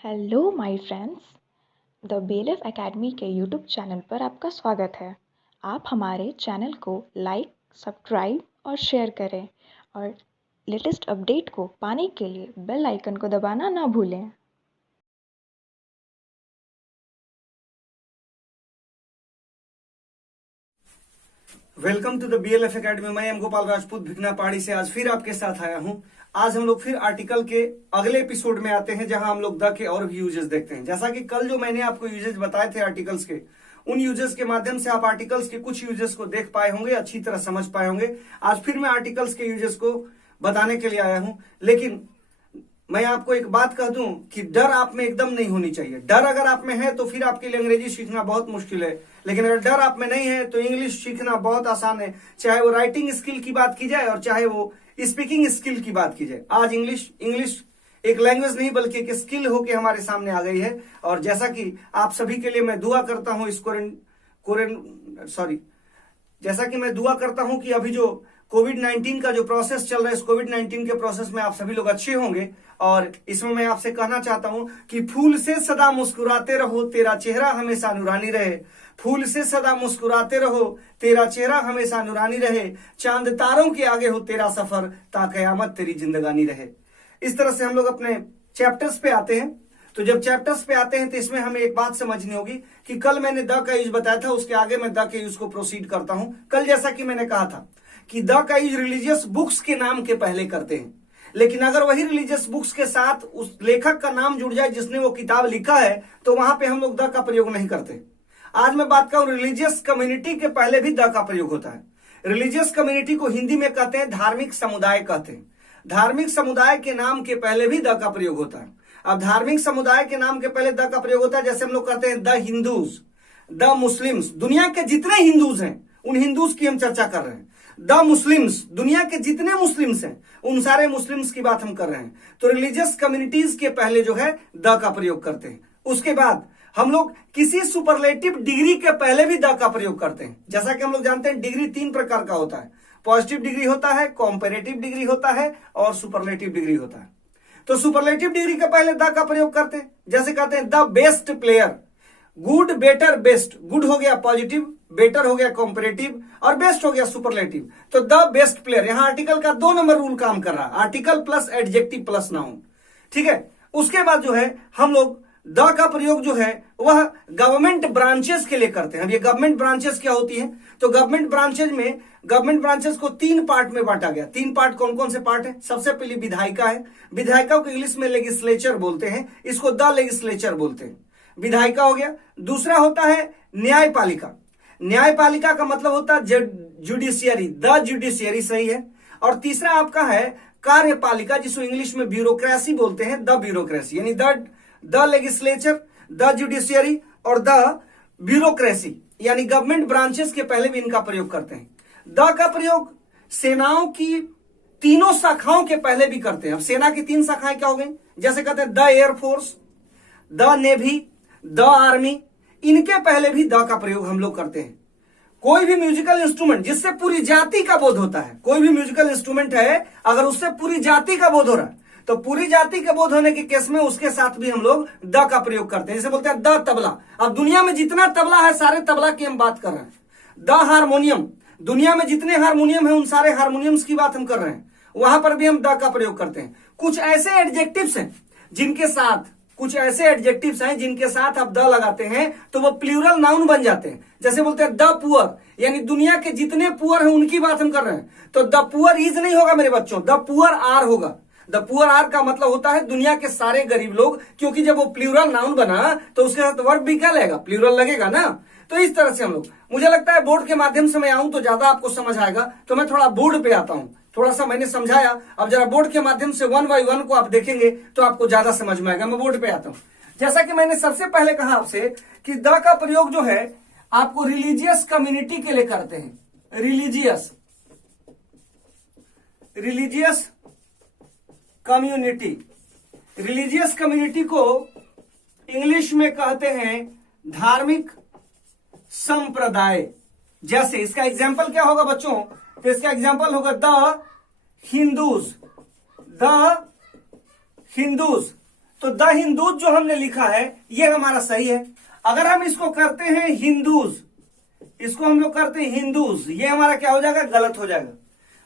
Hello my friends, the BLF academy के YouTube channel पर आपका स्वागत है। आप हमारे चैनल को लाइक, सब्सक्राइब और शेयर करें और लेटेस्ट अपडेट को पाने के लिए बेल आइकन को दबाना ना भूलें। Welcome to the BLF academy. मैं एम गोपाल राजपूत भिकना पहाड़ी से आज फिर आपके साथ आया हूं। आज हम लोग फिर आर्टिकल के अगले एपिसोड में आते हैं, जहां हम लोग द के और भी यूजेस देखते हैं। जैसा कि कल जो मैंने आपको यूजेस बताए थे आर्टिकल्स के, उन यूजेस के माध्यम से आप आर्टिकल्स के कुछ यूजेस को देख पाए होंगे, अच्छी तरह समझ पाए होंगे। आज फिर मैं आर्टिकल्स के यूजेस को बताने के लिए आया हूं, लेकिन मैं आपको एक बात कह दूं कि डर आप में एकदम नहीं होनी चाहिए। डर अगर आप में है तो फिर आपके लिए अंग्रेजी सीखना बहुत मुश्किल है, लेकिन अगर डर आप में नहीं है तो इंग्लिश सीखना बहुत आसान है। चाहे वो राइटिंग स्किल की बात की जाए और चाहे वो स्पीकिंग स्किल की बात की जाए। आज इंग्लिश एक लैंग्वेज नहीं बल्कि एक स्किल होके हमारे सामने आ गई है। और जैसा कि आप सभी के लिए मैं दुआ करता हूं इस जैसा कि मैं दुआ करता हूं कि अभी जो कोविड-19 का जो प्रोसेस चल रहा है, इस कोविड-19 के प्रोसेस में आप सभी लोग अच्छे होंगे। और इसमें मैं आपसे कहना चाहता हूं कि फूल से सदा मुस्कुराते रहो, तेरा चेहरा हमेशा नूरानी रहे। फूल से सदा मुस्कुराते रहो, तेरा चेहरा हमेशा नूरानी रहे। चांद तारों के आगे हो तेरा सफर, ता कयामत तेरी जिंदगानी रहे। इस तरह से हम लोग अपने चैप्टर्स पे आते हैं। तो जब चैप्टर्स पे आते हैं तो इसमें हमें एक बात समझनी होगी कि कल मैंने द का यूज बताया था, उसके आगे मैं द के यूज को प्रोसीड करता हूं। कल जैसा कि मैंने कहा था कि द का यूज रिलीजियस बुक्स के नाम के पहले करते हैं, लेकिन अगर वही रिलीजियस बुक्स के साथ उस लेखक का नाम जुड़ जाए जिसने वो किताब लिखा है, तो वहां पे हम लोग द का प्रयोग नहीं करते। आज मैं बात करूं रिलीजियस कम्युनिटी के पहले भी द का प्रयोग होता है। रिलीजियस कम्युनिटी को हिंदी में कहते हैं धार्मिक समुदाय कहते हैं। धार्मिक समुदाय के नाम के पहले भी द का प्रयोग होता है। अब धार्मिक समुदाय के नाम के पहले द का प्रयोग होता है, जैसे हम लोग कहते हैं द हिंदूज, द मुस्लिम्स। दुनिया के जितने हिंदूज हैं उन हिंदूज की हम चर्चा कर रहे हैं। द मुस्लिम्स, दुनिया के जितने मुस्लिम्स हैं उन सारे मुस्लिम्स की बात हम कर रहे हैं। तो रिलीजियस कम्युनिटीज के पहले जो है द का प्रयोग करते हैं। उसके बाद हम लोग किसी सुपरलेटिव डिग्री के पहले भी द का प्रयोग करते हैं। जैसा कि हम लोग जानते हैं डिग्री 3 प्रकार का होता है। पॉजिटिव डिग्री होता है, कॉम्पेरेटिव डिग्री होता है और सुपरलेटिव डिग्री होता है। तो सुपरलेटिव डिग्री के पहले द का प्रयोग करते हैं। जैसे कहते हैं the best player, good, better, best. Good हो गया पॉजिटिव, बेटर हो गया कॉम्परेटिव और बेस्ट हो गया सुपरलेटिव। तो द बेस्ट प्लेयर, यहां आर्टिकल का 2 नंबर रूल काम कर रहा है, article plus adjective plus noun. ठीक है। उसके बाद जो है हम लोग द का प्रयोग जो है वह गवर्नमेंट ब्रांचेस के लिए करते हैं। अब ये गवर्नमेंट ब्रांचेस क्या होती हैं? तो गवर्नमेंट ब्रांचेस को 3 पार्ट में बांटा गया। 3 पार्ट कौन कौन से पार्ट है? सबसे पहले विधायिका है। विधायिका को इंग्लिश में लेजिस्लेचर बोलते हैं, इसको द लेजिस्लेचर बोलते हैं। विधायिका हो गया। दूसरा होता है न्यायपालिका। न्यायपालिका का मतलब होता है जुडिशियरी, द जुडिशियरी सही है। और तीसरा आपका है कार्यपालिका, जिसको इंग्लिश में ब्यूरोक्रेसी बोलते हैं, द ब्यूरोक्रेसी। यानी द लेजिस्लेचर, द जुडिशियरी और द ब्यूरोक्रेसी, यानी गवर्नमेंट ब्रांचेस के पहले भी इनका प्रयोग करते हैं। द का प्रयोग सेनाओं की तीनों शाखाओं के पहले भी करते हैं। अब सेना की 3 शाखाएं क्या हो गई? जैसे कहते हैं the air force, the navy, the army. इनके पहले भी द का प्रयोग हम लोग करते हैं। कोई भी म्यूजिकल इंस्ट्रूमेंट जिससे पूरी जाति का बोध होता है, कोई भी म्यूजिकल इंस्ट्रूमेंट है अगर उससे पूरी जाति का बोध हो रहा है, तो पूरी जाति के बोध होने के केस में उसके साथ भी हम लोग द का प्रयोग करते हैं। जैसे बोलते हैं द तबला। अब दुनिया में जितना तबला है सारे तबला की हम बात कर रहे हैं। द हारमोनियम, दुनिया में जितने हारमोनियम है उन सारे हारमोनियम्स की बात हम कर रहे हैं, वहां पर भी हम द का प्रयोग करते हैं। कुछ ऐसे एडजेक्टिव्स हैं जिनके साथ आप द लगाते हैं तो वो प्लूरल नाउन बन जाते हैं। जैसे बोलते हैं द पुअर, यानी दुनिया के जितने पुअर हैं उनकी बात हम कर रहे हैं। तो द पुअर इज नहीं होगा मेरे बच्चों, द पुअर आर होगा। द पुअर आर का मतलब होता है दुनिया के सारे गरीब लोग, क्योंकि जब वो प्लूरल नाउन बना तो उसके साथ वर्ब भी क्या लगेगा? प्लूरल लगेगा ना। तो इस तरह से हम लोग, मुझे लगता है बोर्ड के माध्यम से मैं आऊं तो ज्यादा आपको समझ आएगा, तो मैं थोड़ा बोर्ड पे आता हूं। थोड़ा सा मैंने समझाया, अब जरा बोर्ड के माध्यम से 1 बाय 1 को आप देखेंगे तो आपको ज्यादा समझ में आएगा। मैं बोर्ड पे आता हूं। जैसा कि मैंने सबसे पहले कहा आपसे कि द का प्रयोग जो है आपको रिलीजियस कम्युनिटी के लिए करते हैं। रिलीजियस कम्युनिटी को इंग्लिश में कहते हैं धार्मिक संप्रदाय। जैसे इसका एग्जाम्पल क्या होगा बच्चों? तो इसका एग्जाम्पल होगा द हिंदूज। तो द हिंदूज जो हमने लिखा है ये हमारा सही है। अगर हम इसको करते हैं हिंदूज, इसको हम लोग करते हैं हिंदूज, ये हमारा क्या हो जाएगा, गलत हो जाएगा।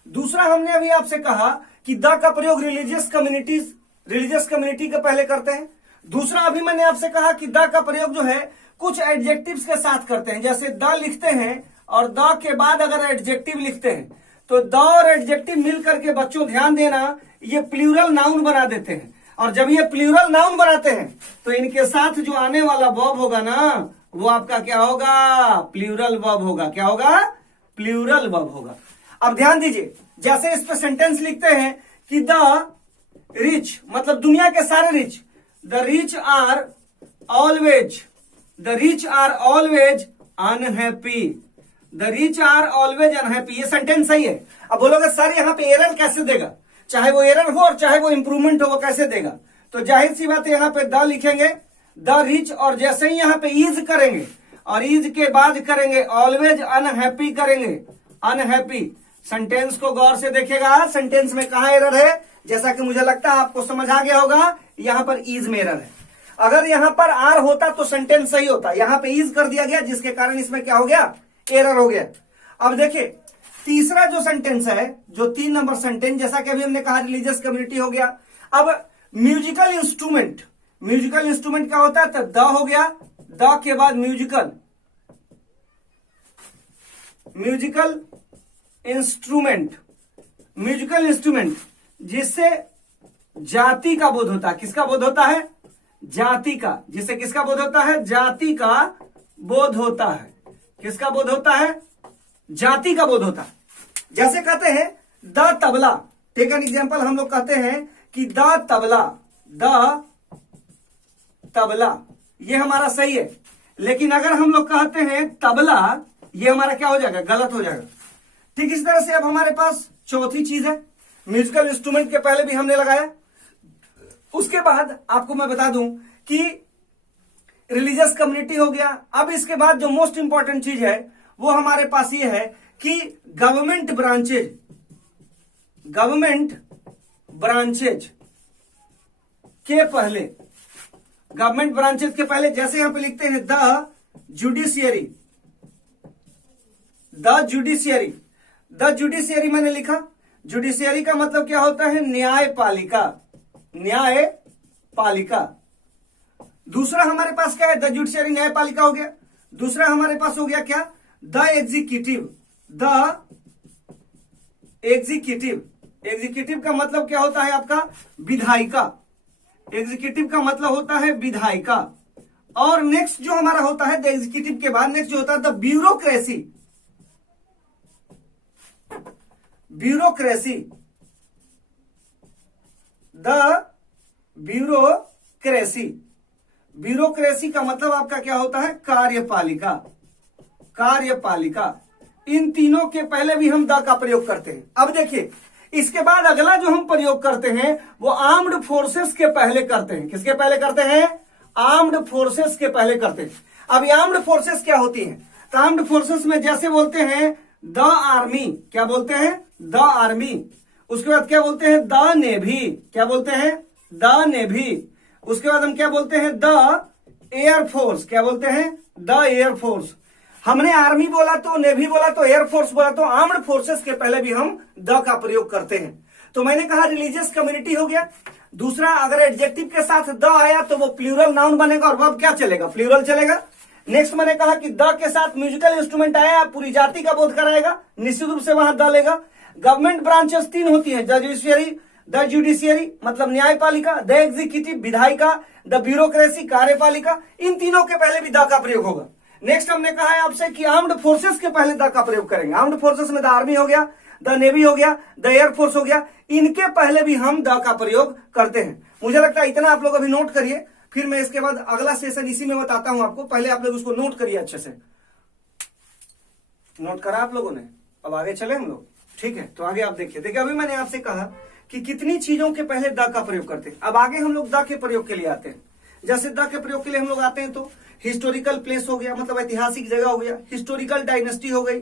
दूसरा हमने अभी आपसे कहा कि द का प्रयोग रिलीजियस कम्युनिटी के पहले करते हैं। दूसरा अभी मैंने आपसे कहा कि द का प्रयोग जो है कुछ एडजेक्टिव्स के साथ करते हैं, जैसे द लिखते हैं और द के बाद अगर एडजेक्टिव लिखते हैं तो द और एडजेक्टिव मिल करके बच्चों ध्यान देना ये प्लूरल नाउन बना देते हैं। और जब ये प्लूरल नाउन बनाते हैं तो इनके साथ जो आने वाला वर्ब होगा ना वो आपका क्या होगा, प्लूरल वर्ब होगा। क्या होगा, प्लूरल वर्ब होगा। अब ध्यान दीजिए, जैसे इस पे सेंटेंस लिखते हैं कि द रिच मतलब दुनिया के सारे rich, the rich are always unhappy, the rich are always unhappy, ये सेंटेंस सही है। अब बोलोगे सर यहाँ पे एरर कैसे देगा, चाहे वो एरर हो और चाहे वो इंप्रूवमेंट हो वो कैसे देगा, तो जाहिर सी बात है यहाँ पे द लिखेंगे, द रिच, और जैसे ही यहाँ पे इज करेंगे और इज के बाद करेंगे ऑलवेज अनहैप्पी करेंगे, अनहैप्पी। सेंटेंस को गौर से देखिएगा, सेंटेंस में कहां एरर है, जैसा कि मुझे लगता है आपको समझ आ गया होगा, यहां पर इज में एरर है। अगर यहां पर आर होता तो सेंटेंस सही होता, यहां पे इज कर दिया गया जिसके कारण इसमें क्या हो गया, एरर हो गया। अब देखिए तीसरा जो सेंटेंस है, जो 3 नंबर सेंटेंस, जैसा कि अभी हमने कहा रिलीजियस कम्युनिटी हो गया। अब म्यूजिकल इंस्ट्रूमेंट क्या होता है, तो द हो गया, द के बाद म्यूजिकल इंस्ट्रूमेंट जिससे जाति का बोध होता है। किसका बोध होता है, जाति का। जिससे किसका बोध होता है, जाति का बोध होता है। किसका बोध होता है, जाति का बोध होता है। जैसे कहते हैं the tabla, take an example, हम लोग कहते हैं कि द तबला, ये हमारा सही है। लेकिन अगर हम लोग कहते हैं तबला, ये हमारा क्या हो जाएगा, गलत हो जाएगा। ठीक इस तरह से अब हमारे पास चौथी चीज है, म्यूजिकल इंस्ट्रूमेंट के पहले भी हमने लगाया। उसके बाद आपको मैं बता दूं कि रिलीजियस कम्युनिटी हो गया। अब इसके बाद जो मोस्ट इंपॉर्टेंट चीज है वो हमारे पास ये है कि गवर्नमेंट ब्रांचेज के पहले, जैसे यहां पे लिखते हैं द जुडिशियरी मैंने लिखा। जुडिशियरी का मतलब क्या होता है, न्यायपालिका। दूसरा हमारे पास क्या है, द जुडिशियरी न्यायपालिका हो गया। दूसरा हमारे पास हो गया क्या, द एग्जीक्यूटिव का मतलब क्या होता है आपका, विधायिका। एग्जीक्यूटिव का मतलब होता है विधायिका। और नेक्स्ट जो हमारा होता है द एग्जीक्यूटिव के बाद नेक्स्ट जो होता है द ब्यूरोक्रेसी। ब्यूरोक्रेसी का मतलब आपका क्या होता है, कार्यपालिका। इन तीनों के पहले भी हम द का प्रयोग करते हैं। अब देखिए इसके बाद अगला जो हम प्रयोग करते हैं वो आर्म्ड फोर्सेस के पहले करते हैं। किसके पहले करते हैं, आर्म्ड फोर्सेस के पहले करते हैं। अब आर्म्ड फोर्सेस क्या होती हैं, तो आर्म्ड फोर्सेस में जैसे बोलते हैं द आर्मी, क्या बोलते हैं, द आर्मी। उसके बाद क्या बोलते हैं, द नेवी, क्या बोलते हैं, द नेवी। उसके बाद हम क्या बोलते हैं, द एयरफोर्स, क्या बोलते हैं, द एयरफोर्स। हमने आर्मी बोला तो, नेवी बोला तो, एयरफोर्स बोला तो, आर्म्ड फोर्सेस के पहले भी हम द का प्रयोग करते हैं। तो मैंने कहा रिलीजियस कम्युनिटी हो गया। दूसरा, अगर एडजेक्टिव के साथ द आया तो वो प्लूरल नाउन बनेगा और वर्ब क्या चलेगा, प्लूरल चलेगा। नेक्स्ट मैंने कहा कि द के साथ म्यूजिकल इंस्ट्रूमेंट आया, पूरी जाति का बोध कराएगा, निश्चित रूप से वहां द लेगा। गवर्नमेंट ब्रांचेस 3 होती है, द जुडिशियरी मतलब न्यायपालिका, द एग्जीक्यूटिव विधायिका, द ब्यूरोक्रेसी कार्यपालिका। इन तीनों के पहले भी द का प्रयोग होगा। नेक्स्ट हमने कहा है आपसे कि आर्म्ड फोर्सेस के पहले द का प्रयोग करेंगे। आर्म्ड फोर्सेस में द आर्मी हो गया, द नेवी हो गया, द एयरफोर्स हो गया, इनके पहले भी हम द का प्रयोग करते हैं। मुझे लगता है इतना आप लोग अभी नोट करिए, फिर मैं इसके बाद अगला सेशन इसी में बताता हूं आपको। पहले आप लोग उसको नोट करिए, अच्छे से नोट करा आप लोगों ने। अब आगे चले हम लोग, ठीक है। तो आगे आप देखिए अभी मैंने आपसे कहा कि कितनी चीजों के पहले द का प्रयोग करते हैं। अब आगे हम लोग द के प्रयोग के लिए आते हैं। जैसे द के प्रयोग के लिए हम लोग आते हैं तो हिस्टोरिकल प्लेस हो गया, मतलब ऐतिहासिक जगह हो गया, हिस्टोरिकल डायनेस्टी हो गई,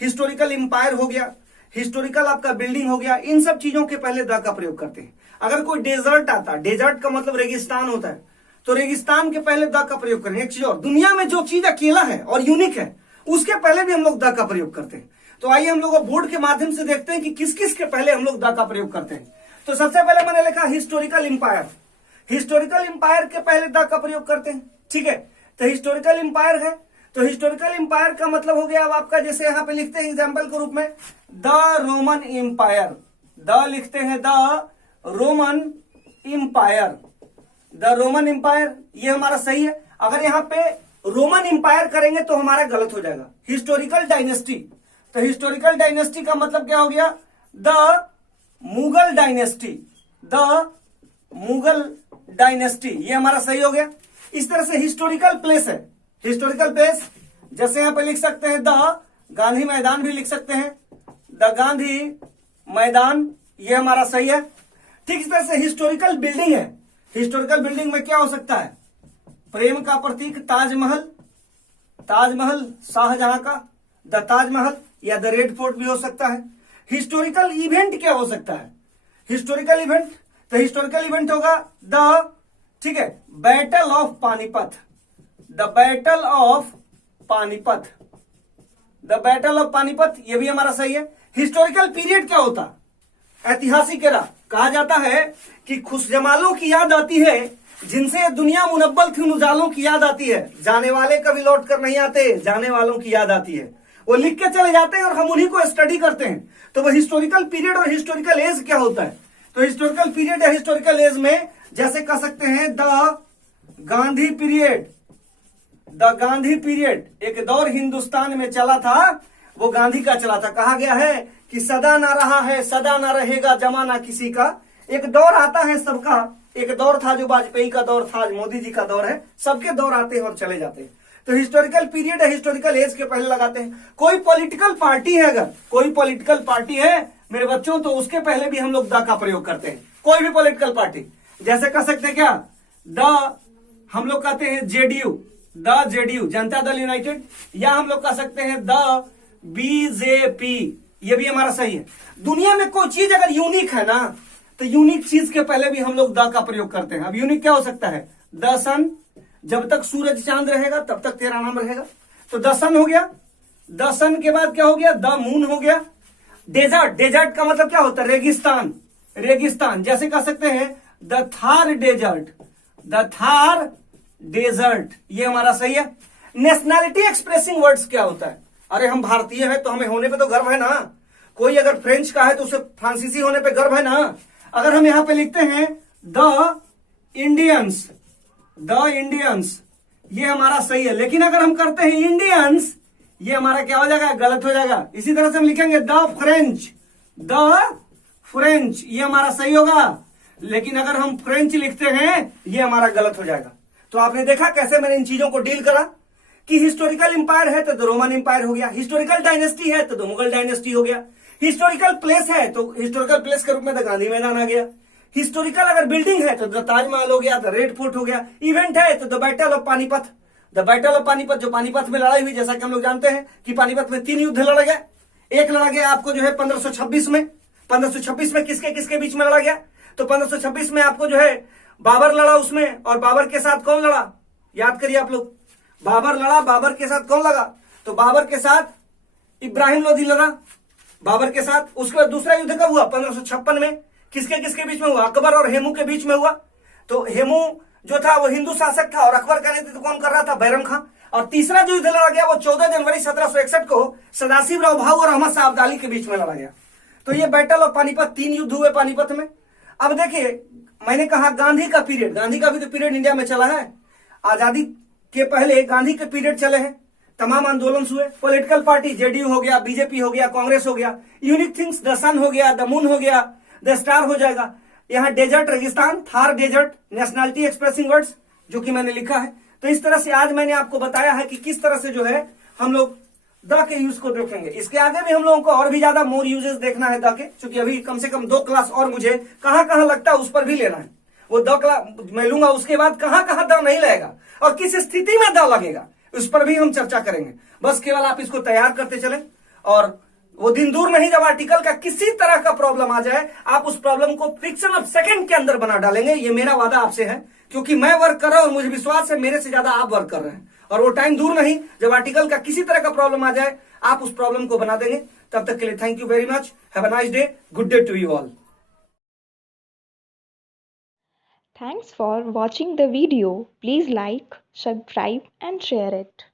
हिस्टोरिकल एम्पायर हो गया, हिस्टोरिकल आपका बिल्डिंग हो गया। इन सब चीजों के पहले द का प्रयोग करते हैं। अगर कोई डेजर्ट आता, डेजर्ट का मतलब रेगिस्तान होता है, तो रेगिस्तान के पहले द का प्रयोग करें। एक चीज और, दुनिया में जो चीज अकेला है और यूनिक है उसके पहले भी हम लोग द का प्रयोग करते हैं। तो आइए हम लोग बोर्ड के माध्यम से देखते हैं कि किस किस के पहले हम लोग द का प्रयोग करते हैं। तो सबसे पहले मैंने लिखा हिस्टोरिकल इंपायर। हिस्टोरिकल इंपायर के पहले द का प्रयोग करते हैं, ठीक है। तो हिस्टोरिकल इंपायर है, तो हिस्टोरिकल इंपायर का मतलब हो गया अब आपका, जैसे यहां पे लिखते हैं एग्जाम्पल के रूप में द रोमन इंपायर, द लिखते हैं the Roman empire, the Roman empire, ये हमारा सही है। अगर यहां पे रोमन इंपायर करेंगे तो हमारा गलत हो जाएगा। हिस्टोरिकल डायनेस्टी, तो हिस्टोरिकल डायनेस्टी का मतलब क्या हो गया, the Mughal dynasty, the Mughal dynasty, ये हमारा सही हो गया। इस तरह से हिस्टोरिकल प्लेस है, हिस्टोरिकल प्लेस जैसे यहां पे लिख सकते हैं द गांधी मैदान, भी लिख सकते हैं द गांधी मैदान, ये हमारा सही है। ठीक इस तरह से हिस्टोरिकल बिल्डिंग है, हिस्टोरिकल बिल्डिंग में क्या हो सकता है, प्रेम का प्रतीक ताजमहल, ताजमहल शाहजहां का, द ताजमहल या द रेड फोर्ट भी हो सकता है। हिस्टोरिकल इवेंट क्या हो सकता है, हिस्टोरिकल इवेंट, तो हिस्टोरिकल इवेंट होगा द, ठीक है, battle of Panipat, the battle of Panipat, the battle of Panipat, ये भी हमारा सही है। हिस्टोरिकल पीरियड क्या होता, ऐतिहासिक एरा, कहा जाता है कि खुशजमालों की याद आती है जिनसे दुनिया मुनब्बल थी, उन उजालों की याद आती है, जाने वाले कभी लौट कर नहीं आते, जाने वालों की याद आती है, वो लिख के चले जाते हैं और हम उन्हीं को स्टडी करते हैं। तो वो हिस्टोरिकल पीरियड और हिस्टोरिकल एज क्या होता है, तो हिस्टोरिकल पीरियड या हिस्टोरिकल एज में जैसे कह सकते हैं the Gandhi period, the Gandhi period, एक दौर हिंदुस्तान में चला था, वो गांधी का चला था। कहा गया है कि सदा ना रहा है सदा ना रहेगा जमाना किसी का, एक दौर आता है सबका, एक दौर था जो वाजपेयी का दौर था, आज मोदी जी का दौर है, सबके दौर आते हैं और चले जाते हैं। तो हिस्टोरिकल पीरियड है, हिस्टोरिकल एज के पहले लगाते हैं। कोई पॉलिटिकल पार्टी है, अगर कोई पॉलिटिकल पार्टी है मेरे बच्चों, तो उसके पहले भी हम लोग द का प्रयोग करते हैं। कोई भी पॉलिटिकल पार्टी, जैसे कह सकते हैं क्या, द हम लोग कहते हैं JDU, the JDU Janata Dal United, या हम लोग कह सकते हैं द बीजेपी, ये भी हमारा सही है। दुनिया में कोई चीज अगर यूनिक है ना, तो यूनिक चीज के पहले भी हम लोग द का प्रयोग करते हैं। अब यूनिक क्या हो सकता है, द सन, जब तक सूरज चांद रहेगा तब तक तेरा नाम रहेगा, तो द सन हो गया। द सन के बाद क्या हो गया, द मून हो गया। डेजर्ट, डेजर्ट का मतलब क्या होता है, रेगिस्तान, रेगिस्तान, जैसे कह सकते हैं the Thar desert, the Thar desert, ये हमारा सही है। नेशनैलिटी एक्सप्रेसिंग वर्ड्स क्या होता है, अरे हम भारतीय हैं तो हमें होने पे तो गर्व है ना, कोई अगर फ्रेंच का है तो उसे फ्रांसीसी होने पे गर्व है ना। अगर हम यहां पे लिखते हैं द इंडियंस, द इंडियंस, ये हमारा सही है। लेकिन अगर हम करते हैं इंडियंस, ये हमारा क्या हो जाएगा, गलत हो जाएगा। इसी तरह से हम लिखेंगे द फ्रेंच, द फ्रेंच, ये हमारा सही होगा। लेकिन अगर हम फ्रेंच लिखते हैं, ये हमारा गलत हो जाएगा। तो आपने देखा कैसे मैंने इन चीजों को डील करा कि हिस्टोरिकल इंपायर है तो द रोमन इंपायर हो गया, हिस्टोरिकल डायनेस्टी है तो द मुगल डायनेस्टी हो गया, हिस्टोरिकल प्लेस है तो हिस्टोरिकल प्लेस के रूप में द गांधी मैदान आ गया, हिस्टोरिकल अगर बिल्डिंग है तो द ताजमहल हो गया, द रेड फोर्ट हो गया, इवेंट है तो the battle of Panipat, the battle of Panipat, जो पानीपत में लड़ाई हुई, जैसा कि हम लोग जानते हैं कि पानीपत में 3 युद्ध लड़ा गया। एक लड़ा गया आपको जो है 1526 में, 1526 में किसके किसके बीच में लड़ा गया, तो 1526 में आपको जो है बाबर लड़ा उसमें, और बाबर के साथ कौन लड़ा, याद करिए आप लोग, बाबर लड़ा, बाबर के साथ कौन लगा, तो बाबर के साथ इब्राहिम लोधी लड़ा, बाबर के साथ। उसके बाद दूसरा युद्ध कब हुआ, 1556 में, किसके किसके बीच में हुआ, अकबर और हेमू के बीच में हुआ। तो हेमू जो था वो हिंदू शासक था और अकबर का नेतृत्व कौन कर रहा था, बैरम खां। और तीसरा जो युद्ध लड़ा गया वो 14 जनवरी 1761 को सदाशिवराव भाऊ और अहमद शाह अब्दाली के बीच में लड़ा गया। तो ये बैटल ऑफ पानीपत, 3 युद्ध हुए पानीपत में। अब देखिए मैंने कहा गांधी का पीरियड, गांधी का भी तो पीरियड इंडिया में चला है, आजादी के पहले गांधी के पीरियड चले हैं, तमाम आंदोलन हुए। पॉलिटिकल पार्टी जेडीयू हो गया, बीजेपी हो गया, कांग्रेस हो गया। यूनिक थिंग्स द सन हो गया, द मून हो गया, द स्टार हो जाएगा। यहाँ डेजर्ट रेगिस्तान, Thar desert, nationality expressing words जो कि मैंने लिखा है। तो इस तरह से आज मैंने आपको बताया है कि किस तरह से जो है हम लोग द के यूज को देखेंगे। इसके आगे भी हम लोगों को और भी ज्यादा मोर यूजेस देखना है द के, क्योंकि अभी कम से कम 2 क्लास और मुझे कहां कहां लगता है उस पर भी लेना है। वो 2 क्लास मैं लूंगा, उसके बाद कहां कहां द नहीं लगेगा और किस स्थिति में द लगेगा उस पर भी हम चर्चा करेंगे। बस केवल आप इसको तैयार करते चले और वो दिन दूर नहीं जब आर्टिकल का किसी तरह का प्रॉब्लम आ जाए, आप उस प्रॉब्लम को फ्रिक्शन ऑफ सेकंड के अंदर बना डालेंगे। ये मेरा वादा आपसे है, क्योंकि मैं वर्क कर रहा हूं और मुझे विश्वास है मेरे से ज्यादा आप वर्क कर रहे हैं। और वो टाइम दूर नहीं जब आर्टिकल का किसी तरह का प्रॉब्लम आ जाए, आप उस प्रॉब्लम को बना देंगे। तब तक के लिए thank you very much. Have a nice day. Good day to you all. Thanks for watching the video. Please like, subscribe and share it.